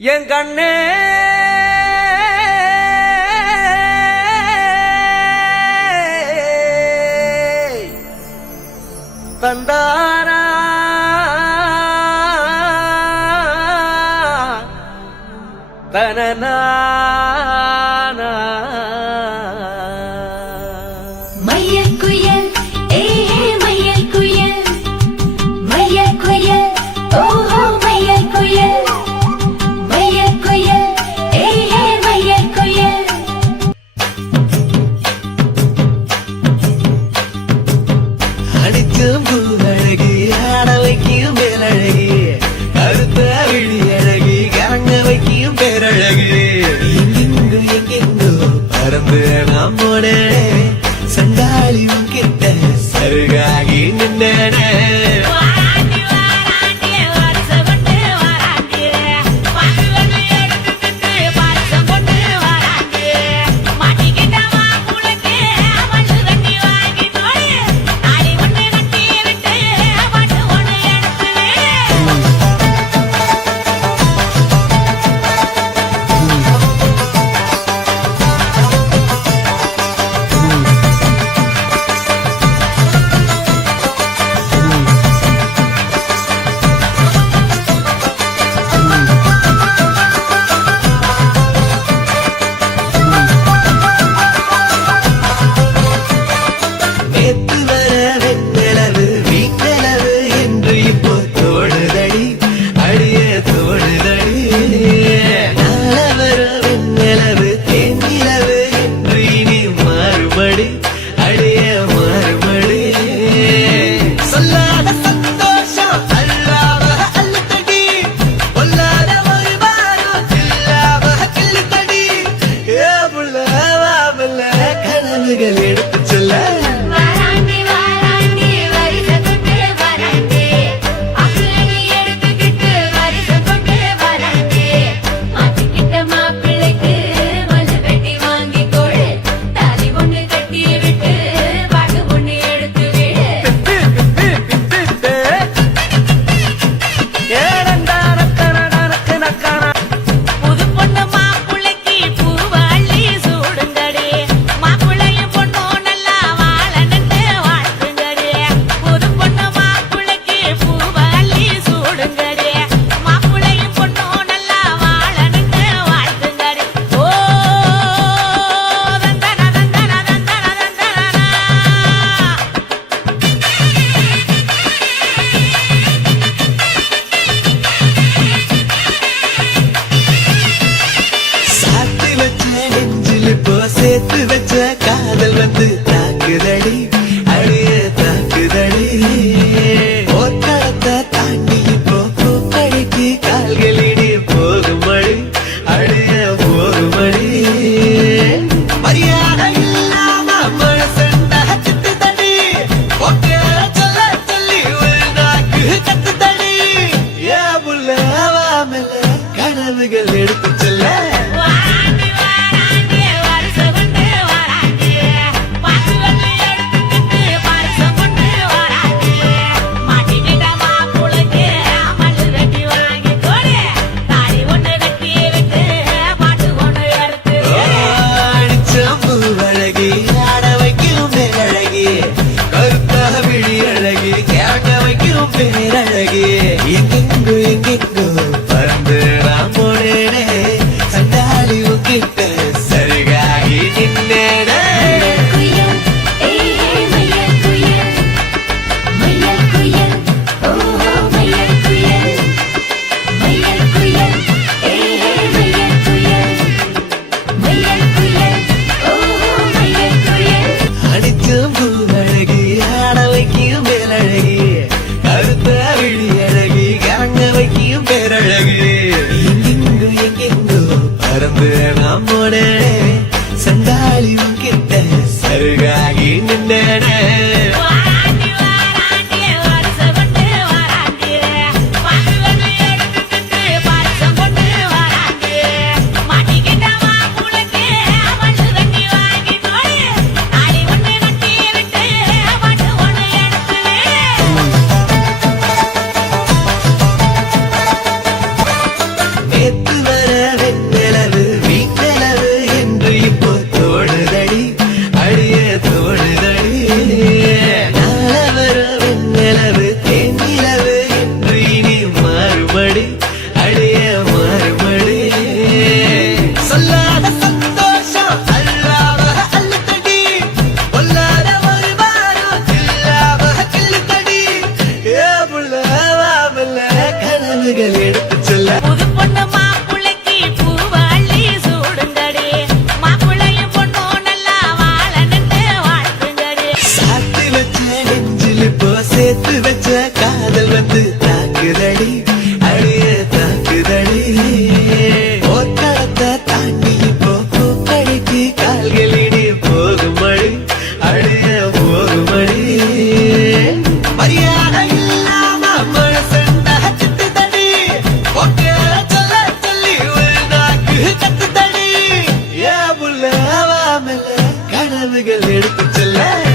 என் கண்ணே தந்தாரா தனனா மயில் குயில் ஏ மயில் குயில் மயில் குயில் ஓஹோ மயில் குயில் மயில் குயில் ஏ மயில் குயில் அடிக்கும் பூவழகி ஆட வைக்கும் மேலழகி கருத்த விழி அழகி கரங்க வைக்கும் பேரழகி எங்கெங்கு எங்கெங்கோ பறந்து நாம் போனே சண்டாளி கிட்ட சருகாகி நின்னே எடுத்து சொல்ல சேர்த்து வச்ச காதல் வந்து தாக்குதடி அழிய தாக்குதடி போர்க்களத்தை தாண்டி இப்போ பூக்கடைக்கு கால்களிடி போகுமடி அழிய போகுமடி மரியாதை இல்லாம மனசண்டா திட்டுதடி ஓகே சொல்ல சொல்லி ஒரு நாக்கு கத்துதடி ஏ புள்ள வாமல கனவுகள் எடுத்து சொல்ல பேரழகி எங்கெங்கோ எங்கெங்கோ பறந்து நாம் போனேனே சண்டாளி உங்கிட்ட சருகாகி நின்னேனே அடிக்கும் பூவழகி ஆட வைக்கும் மேலழகி பறந்து நாம் போனே சண்டாளி கிட்ட சருகாகி நின்னே நேத்து சிரிப்பு சொல்ல